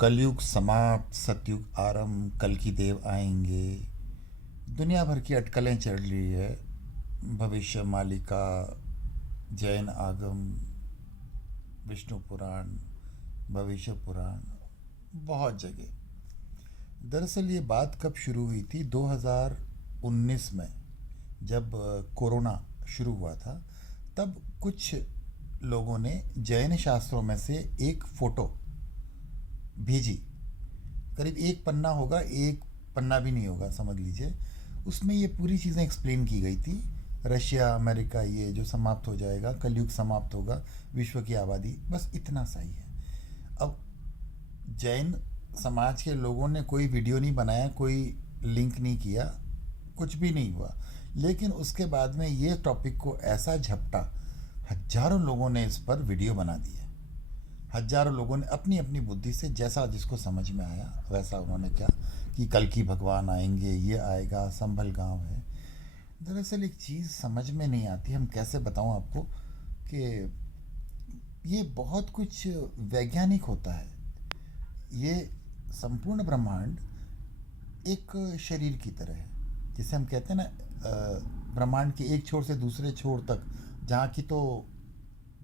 कलयुग समाप्त, सतयुग आरंभ, कल की देव आएंगे। दुनिया भर की अटकलें चल रही है। भविष्य मालिका, जैन आगम, विष्णु पुराण, भविष्य पुराण, बहुत जगह। दरअसल ये बात कब शुरू हुई थी? 2019 में, जब कोरोना शुरू हुआ था। तब कुछ लोगों ने जैन शास्त्रों में से एक फोटो भेजी। करीब एक पन्ना होगा, एक पन्ना भी नहीं होगा समझ लीजिए। उसमें ये पूरी चीज़ें एक्सप्लेन की गई थी। रशिया, अमेरिका, ये जो समाप्त हो जाएगा, कलयुग समाप्त होगा, विश्व की आबादी, बस इतना सा ही है। अब जैन समाज के लोगों ने कोई वीडियो नहीं बनाया, कोई लिंक नहीं किया, कुछ भी नहीं हुआ। लेकिन उसके बाद में ये टॉपिक को ऐसा झपटा, हजारों लोगों ने इस पर वीडियो बना दिया। हजारों लोगों ने अपनी अपनी बुद्धि से जैसा जिसको समझ में आया वैसा उन्होंने क्या कि कल की भगवान आएंगे, ये आएगा, संभल गांव है। दरअसल एक चीज़ समझ में नहीं आती, हम कैसे बताऊं आपको, कि ये बहुत कुछ वैज्ञानिक होता है। ये संपूर्ण ब्रह्मांड एक शरीर की तरह है। जिसे हम कहते हैं ना, ब्रह्मांड के एक छोर से दूसरे छोर तक, जहाँ की तो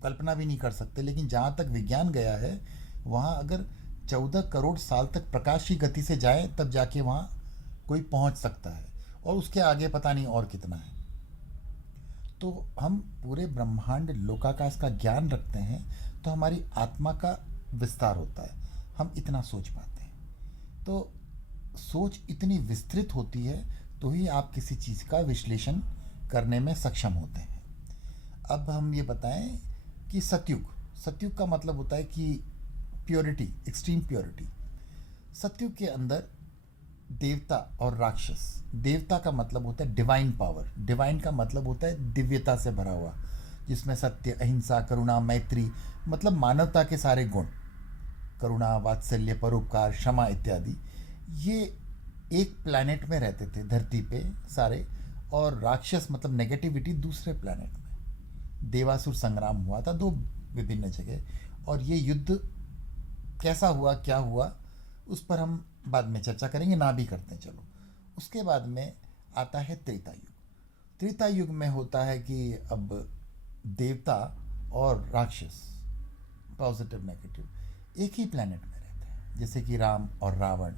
कल्पना भी नहीं कर सकते, लेकिन जहाँ तक विज्ञान गया है, वहाँ अगर 14 करोड़ साल तक प्रकाश की गति से जाए तब जाके वहाँ कोई पहुँच सकता है, और उसके आगे पता नहीं और कितना है। तो हम पूरे ब्रह्मांड लोकाकाश का ज्ञान रखते हैं, तो हमारी आत्मा का विस्तार होता है, हम इतना सोच पाते हैं। तो सोच इतनी विस्तृत होती है, तो ही आप किसी चीज़ का विश्लेषण करने में सक्षम होते हैं। अब हम ये बताएं कि सतयुग, सतयुग का मतलब होता है कि प्योरिटी, एक्सट्रीम प्योरिटी। सतयुग के अंदर देवता और राक्षस। देवता का मतलब होता है डिवाइन पावर, डिवाइन का मतलब होता है दिव्यता से भरा हुआ, जिसमें सत्य, अहिंसा, करुणा, मैत्री, मतलब मानवता के सारे गुण, करुणा, वात्सल्य, परोपकार, क्षमा इत्यादि, ये एक प्लैनेट में रहते थे, धरती पे सारे। और राक्षस मतलब नेगेटिविटी दूसरे प्लैनेट में। देवासुर संग्राम हुआ था दो विभिन्न जगह, और ये युद्ध कैसा हुआ, क्या हुआ, उस पर हम बाद में चर्चा करेंगे, ना भी करते हैं चलो। उसके बाद में आता है त्रेता युग। त्रेता युग में होता है कि अब देवता और राक्षस, पॉजिटिव नेगेटिव, एक ही प्लैनेट में रहते हैं। जैसे कि राम और रावण,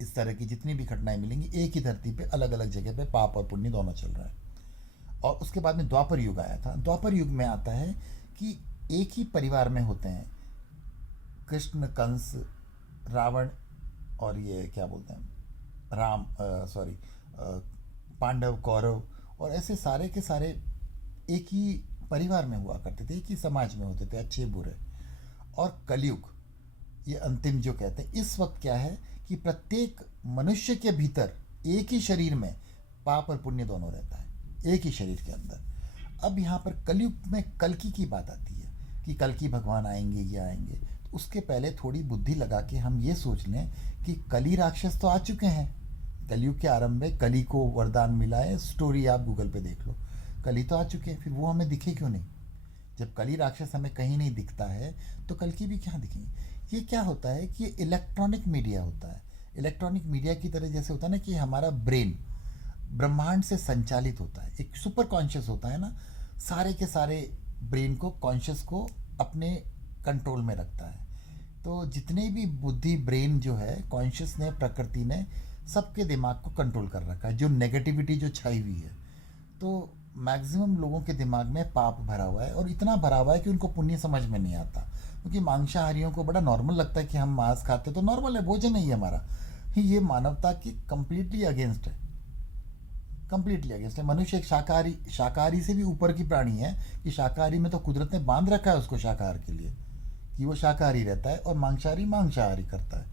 इस तरह की जितनी भी घटनाएं मिलेंगी, एक ही धरती पे अलग अलग जगह पे पाप और पुण्य दोनों चल रहा है। और उसके बाद में द्वापर युग आया था। द्वापर युग में आता है कि एक ही परिवार में होते हैं कृष्ण, कंस, रावण, और ये क्या बोलते हैं, राम, सॉरी, पांडव, कौरव, और ऐसे सारे के सारे एक ही परिवार में हुआ करते थे, एक ही समाज में होते थे, अच्छे बुरे। और कलयुग, ये अंतिम जो कहते हैं, इस वक्त क्या है कि प्रत्येक मनुष्य के भीतर एक ही शरीर में पाप और पुण्य दोनों रहता है, एक ही शरीर के अंदर। अब यहाँ पर कलयुग में कल्कि की बात आती है कि कल की भगवान आएंगे, ये आएंगे। तो उसके पहले थोड़ी बुद्धि लगा के हम ये सोच लें कि कली राक्षस तो आ चुके हैं। कलयुग के आरंभ में कली को वरदान मिला है, स्टोरी आप गूगल पे देख लो। कली तो आ चुके हैं, फिर वो हमें दिखे क्यों नहीं? जब कली राक्षस हमें कहीं नहीं दिखता है, तो कल की भी क्या दिखेंगे? ये क्या होता है कि ये इलेक्ट्रॉनिक मीडिया होता है। इलेक्ट्रॉनिक मीडिया की तरह जैसे होता है ना कि हमारा ब्रेन ब्रह्मांड से संचालित होता है, एक सुपर कॉन्शियस होता है ना, सारे के सारे ब्रेन को, कॉन्शियस को अपने कंट्रोल में रखता है। तो जितने भी बुद्धि, ब्रेन जो है, कॉन्शियस ने, प्रकृति ने सबके दिमाग को कंट्रोल कर रखा है, जो नेगेटिविटी जो छाई हुई है। तो मैक्सिमम लोगों के दिमाग में पाप भरा हुआ है, और इतना भरा हुआ है कि उनको पुण्य समझ में नहीं आता। क्योंकि मांसाहारियों को बड़ा नॉर्मल लगता है कि हम मांस खाते, तो नॉर्मल है, भोजन है ये हमारा। ये मानवता की कंप्लीटली अगेंस्ट है, कंप्लीटली अगेंस्ट है। मनुष्य एक शाकाहारी, शाकाहारी से भी ऊपर की प्राणी है, कि शाकाहारी में तो कुदरत ने बांध रखा है उसको शाकाहार के लिए, कि वो शाकाहारी रहता है, और मांसाहारी मांसाहारी करता है।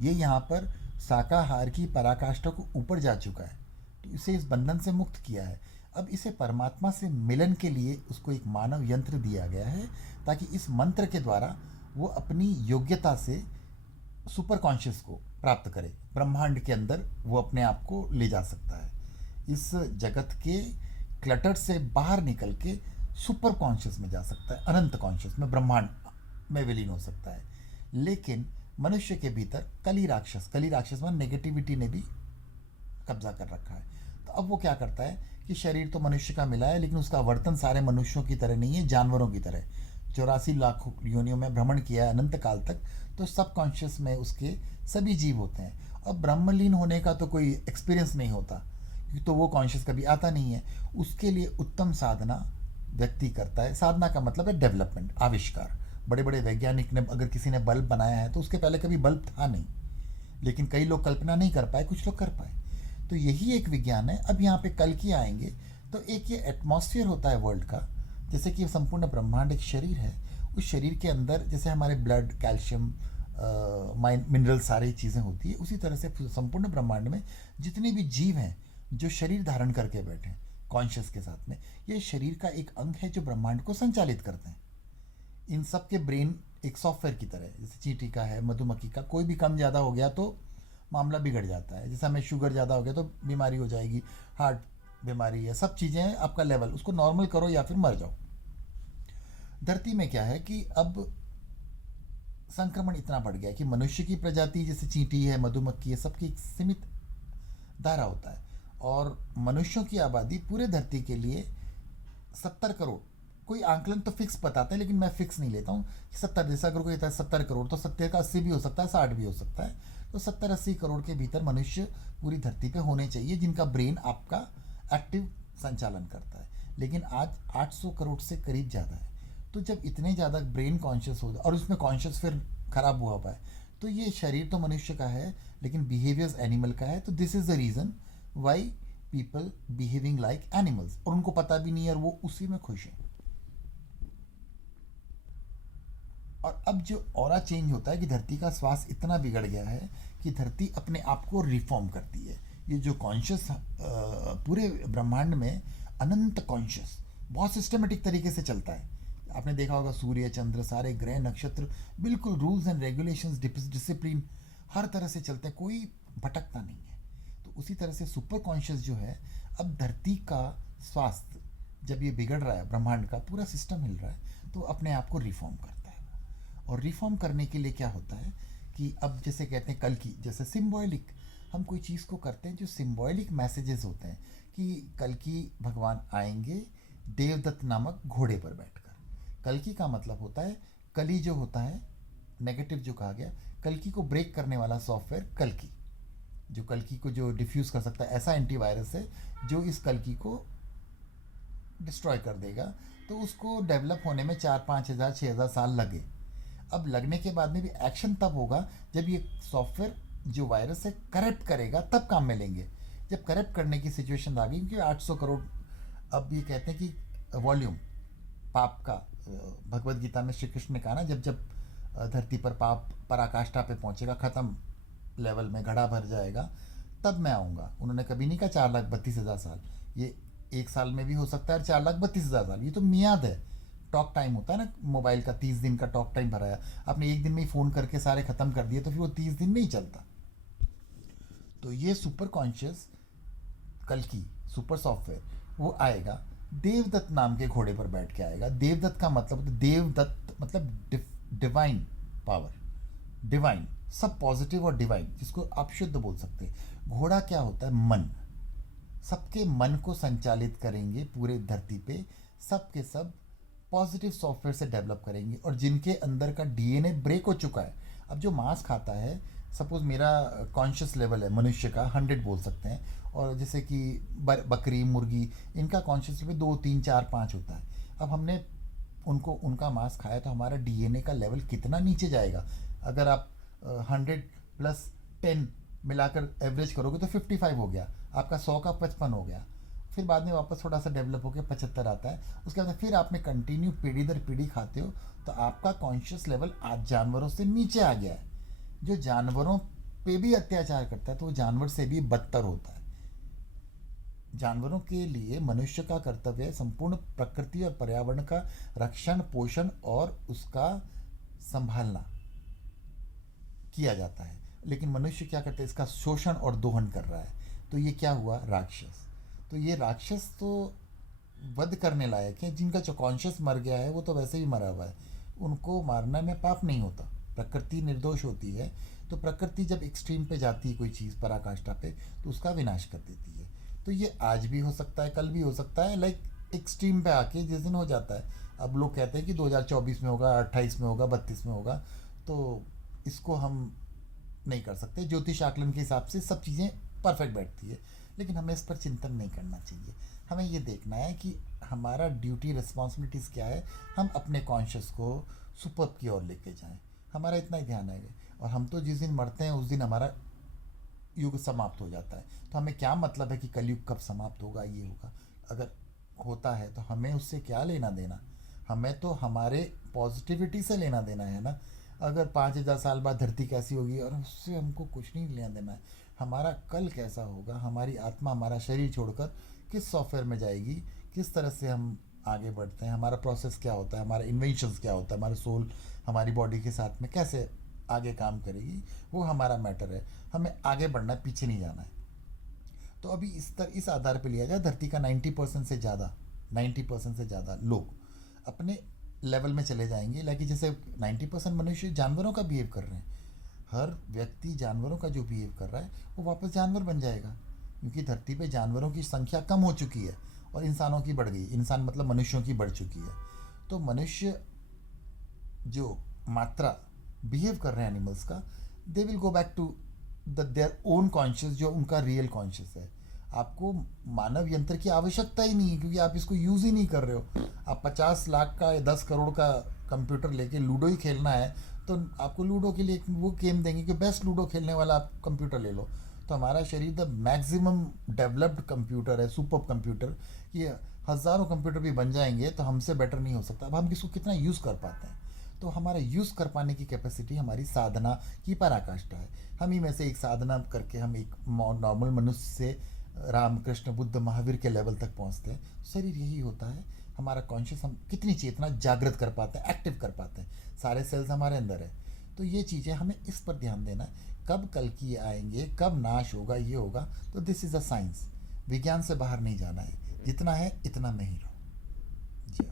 ये यहाँ पर शाकाहार की पराकाष्ठा को ऊपर जा चुका है, तो इसे इस बंधन से मुक्त किया है। अब इसे परमात्मा से मिलन के लिए उसको एक मानव यंत्र दिया गया है, ताकि इस मंत्र के द्वारा वो अपनी योग्यता से सुपर कॉन्शियस को प्राप्त करे, ब्रह्मांड के अंदर वो अपने आप को ले जा सकता है। इस जगत के क्लटर से बाहर निकल के सुपर कॉन्शियस में जा सकता है, अनंत कॉन्शियस में, ब्रह्मांड में विलीन हो सकता है। लेकिन मनुष्य के भीतर कली राक्षस में नेगेटिविटी ने भी कब्जा कर रखा है। तो अब वो क्या करता है कि शरीर तो मनुष्य का मिला है, लेकिन उसका वर्तन सारे मनुष्यों की तरह नहीं है, जानवरों की तरह। 84 लाख योनियों में भ्रमण किया है अनंत काल तक, तो सब कॉन्शियस में उसके सभी जीव होते हैं। और ब्रह्मलीन होने का तो कोई एक्सपीरियंस नहीं होता, क्योंकि तो वो कॉन्शियस कभी आता नहीं है। उसके लिए उत्तम साधना व्यक्ति करता है। साधना का मतलब है डेवलपमेंट, आविष्कार। बड़े बड़े वैज्ञानिक ने, अगर किसी ने बल्ब बनाया है तो उसके पहले कभी बल्ब था नहीं, लेकिन कई लोग कल्पना नहीं कर पाए, कुछ लोग कर पाए। तो यही एक विज्ञान है। अब यहाँ पे कल की आएंगे तो एक ये एटमॉस्फेयर होता है वर्ल्ड का, जैसे कि संपूर्ण ब्रह्मांड एक शरीर है। उस शरीर के अंदर जैसे हमारे ब्लड, कैल्शियम, मिनरल, सारी चीज़ें होती है, उसी तरह से संपूर्ण ब्रह्मांड में जितने भी जीव हैं जो शरीर धारण करके बैठे हैं कॉन्शियस के साथ में, ये शरीर का एक अंग है जो ब्रह्मांड को संचालित करते हैं। इन सब के ब्रेन एक सॉफ्टवेयर की तरह है, जैसे चींटी का है, मधुमक्खी का। कोई भी कम ज़्यादा हो गया तो मामला बिगड़ जाता है। जैसे हमें शुगर ज़्यादा हो गया तो बीमारी हो जाएगी, हार्ट बीमारी है, सब चीज़ें हैं। आपका लेवल उसको नॉर्मल करो या फिर मर जाओ। धरती में क्या है कि अब संक्रमण इतना बढ़ गया है कि मनुष्य की प्रजाति जैसे चींटी है, मधुमक्खी है, सबकी एक सीमित दायरा होता है। और मनुष्यों की आबादी पूरे धरती के लिए 70 करोड़, कोई आंकलन तो फिक्स बताते हैं, लेकिन मैं फिक्स नहीं लेता हूँ कि 70, जैसा अगर कोई कहता है 70 करोड़, तो 70 का 80 भी हो सकता है, 60 भी हो सकता है। तो 70-80 करोड़ के भीतर मनुष्य पूरी धरती पे होने चाहिए, जिनका ब्रेन आपका एक्टिव संचालन करता है। लेकिन आज 800 करोड़ से करीब ज़्यादा है। तो जब इतने ज़्यादा ब्रेन कॉन्शियस हो और उसमें कॉन्शियस फिर खराब हुआ हुआ है, तो ये शरीर तो मनुष्य का है लेकिन बिहेवियर्स एनिमल का है। तो this is the reason why people behaving like animals, और उनको पता भी नहीं है और वो उसी में खुश है। और अब जो ऑरा चेंज होता है कि धरती का स्वास्थ्य इतना बिगड़ गया है कि धरती अपने आप को रिफॉर्म करती है। ये जो कॉन्शियस पूरे ब्रह्मांड में अनंत कॉन्शियस बहुत सिस्टमेटिक तरीके से चलता है। आपने देखा होगा सूर्य, चंद्र, सारे ग्रह, नक्षत्र बिल्कुल रूल्स एंड रेगुलेशंस, डिसिप्लिन हर तरह से चलते हैं, कोई भटकता नहीं है। तो उसी तरह से सुपर कॉन्शियस जो है, अब धरती का स्वास्थ्य जब ये बिगड़ रहा है, ब्रह्मांड का पूरा सिस्टम हिल रहा है, तो अपने आप को रिफॉर्म करता है। और रिफॉर्म करने के लिए क्या होता है कि अब जैसे कहते हैं कल की, जैसे सिम्बॉयलिक हम कोई चीज़ को करते हैं जो सिम्बॉयलिक मैसेजेस होते हैं कि कल की भगवान आएंगे देवदत्त नामक घोड़े पर बैठकर। कल्कि का मतलब होता है, कली जो होता है नेगेटिव जो कहा गया, कल्कि को ब्रेक करने वाला सॉफ्टवेयर कल्कि, जो कल्कि को जो डिफ्यूज़ कर सकता है, ऐसा एंटीवायरस है जो इस कल्कि को डिस्ट्रॉय कर देगा। तो उसको डेवलप होने में 4-5 हज़ार 6 हज़ार साल लगे। अब लगने के बाद में भी एक्शन तब होगा जब ये सॉफ्टवेयर जो वायरस है करेक्ट करेगा, तब काम में लेंगे। जब करेक्ट करने की सिचुएशन आ गई, क्योंकि 800 करोड़, अब ये कहते हैं कि वॉल्यूम पाप का, भगवत गीता में श्री कृष्ण ने कहा ना, जब जब धरती पर पाप पराकाष्ठा पे पहुंचेगा, ख़त्म लेवल में घड़ा भर जाएगा, तब मैं आऊँगा। उन्होंने कभी नहीं कहा 4,32,000 साल, ये एक साल में भी हो सकता है, 4,32,000 साल ये तो मियाद है। टॉक टाइम होता है ना मोबाइल का, 30 दिन का टॉक टाइम भराया, आपने एक दिन में ही फ़ोन करके सारे ख़त्म कर दिए तो फिर वो 30 दिन नहीं चलता। तो ये सुपर कॉन्शियस कल की सुपर सॉफ्टवेयर वो आएगा, देवदत्त नाम के घोड़े पर बैठ के आएगा। देवदत्त का मतलब, देवदत्त मतलब डिवाइन पावर, डिवाइन, सब पॉजिटिव और डिवाइन, जिसको आप शुद्ध बोल सकते हैं। घोड़ा क्या होता है? मन। सबके मन को संचालित करेंगे पूरे धरती पे, सब के सब पॉजिटिव सॉफ्टवेयर से डेवलप करेंगे। और जिनके अंदर का डीएनए ब्रेक हो चुका है, अब जो मांस खाता है, सपोज मेरा कॉन्शियस लेवल है मनुष्य का 100 बोल सकते हैं, और जैसे कि बकरी, मुर्गी, इनका कॉन्शियस लेवल 2, 3, 4, 5 होता है। अब हमने उनका मांस खाया तो हमारा डीएनए का लेवल कितना नीचे जाएगा। अगर आप 100 + 10 मिलाकर एवरेज करोगे तो 55 हो गया, आपका 100 का 55 हो गया। फिर बाद में वापस थोड़ा सा डेवलप होकर 75 आता है। उसके बाद फिर आपने कंटिन्यू पीढ़ी दर पीढ़ी खाते हो तो आपका कॉन्शियस लेवल आज जानवरों से नीचे आ गया है। जो जानवरों पे भी अत्याचार करता है तो वो जानवर से भी बदतर होता है। जानवरों के लिए मनुष्य का कर्तव्य है संपूर्ण प्रकृति और पर्यावरण का रक्षण, पोषण और उसका संभालना किया जाता है। लेकिन मनुष्य क्या करता है? इसका शोषण और दोहन कर रहा है। तो ये क्या हुआ? राक्षस। तो ये राक्षस तो वध करने लायक है। जिनका जो कॉन्शियस मर गया है वो तो वैसे ही मरा हुआ है, उनको मारना में पाप नहीं होता। प्रकृति निर्दोष होती है, तो प्रकृति जब एक्सट्रीम पे जाती है कोई चीज़ पराकाष्ठा पे, तो उसका विनाश कर देती है। तो ये आज भी हो सकता है, कल भी हो सकता है, लाइक एक्सट्रीम पे आके जिस दिन हो जाता है। अब लोग कहते हैं कि 2024 में होगा, 28 में होगा, 32 में होगा, तो इसको हम नहीं कर सकते। ज्योतिष आकलन के हिसाब से सब चीज़ें परफेक्ट बैठती है, लेकिन हमें इस पर चिंतन नहीं करना चाहिए। हमें ये देखना है कि हमारा ड्यूटी रिस्पॉन्सिबिलिटीज़ क्या है, हम अपने कॉन्शियस को सुपर की ओर लेके जाएं। हमारा इतना ही ध्यान है। और हम तो जिस दिन मरते हैं उस दिन हमारा युग समाप्त हो जाता है। तो हमें क्या मतलब है कि कलयुग कब समाप्त होगा, ये होगा, अगर होता है तो हमें उससे क्या लेना देना। हमें तो हमारे पॉजिटिविटी से लेना देना है ना। अगर 5,000 साल बाद धरती कैसी होगी और उससे हमको कुछ नहीं लेना देना है। हमारा कल कैसा होगा, हमारी आत्मा हमारा शरीर छोड़कर किस सॉफ्टवेयर में जाएगी, किस तरह से हम आगे बढ़ते हैं, हमारा प्रोसेस क्या होता है, हमारा इन्वेंशंस क्या होता है, हमारा सोल हमारी बॉडी के साथ में कैसे आगे काम करेगी, वो हमारा मैटर है। हमें आगे बढ़ना है, पीछे नहीं जाना है। तो अभी इस आधार पे लिया जाए, धरती का 90% से ज़्यादा लोग अपने लेवल में चले जाएंगे। लाइक जैसे 90% मनुष्य जानवरों का बिहेव कर रहे हैं। हर व्यक्ति जानवरों का जो बिहेव कर रहा है वो वापस जानवर बन जाएगा, क्योंकि धरती पे जानवरों की संख्या कम हो चुकी है और इंसानों की बढ़ गई। इंसान मतलब मनुष्यों की बढ़ चुकी है। तो मनुष्य जो मात्रा बिहेव कर रहे हैं एनिमल्स का, they will go back to their own conscious, जो उनका रियल कॉन्शियस है। आपको मानव यंत्र की आवश्यकता ही नहीं है, क्योंकि आप इसको यूज़ ही नहीं कर रहे हो। आप 50 लाख का या 10 करोड़ का कंप्यूटर लेके लूडो ही खेलना है, तो आपको लूडो के लिए वो गेम देंगे कि बेस्ट लूडो खेलने वाला आप कंप्यूटर ले लो। तो हमारा शरीर द मैक्सिमम डेवलप्ड कंप्यूटर है, सुपर कंप्यूटर। ये हज़ारों कंप्यूटर भी बन जाएंगे तो हमसे बेटर नहीं हो सकता। अब हम इसको कितना यूज़ कर पाते हैं, तो हमारा यूज़ कर पाने की कैपेसिटी हमारी साधना की पराकाष्ठा है। हम ही में से एक साधना करके हम एक नॉर्मल मनुष्य से राम कृष्ण बुद्ध महावीर के लेवल तक पहुंचते हैं। शरीर यही होता है। हमारा कॉन्शियस हम कितनी चेतना जागृत कर पाते हैं, एक्टिव कर पाते हैं, सारे सेल्स हमारे अंदर है। तो ये चीज़ें हमें इस पर ध्यान देना है। कब कल की आएंगे, कब नाश होगा, ये होगा, तो दिस इज़ अ साइंस। विज्ञान से बाहर नहीं जाना है। जितना है इतना में ही रहो।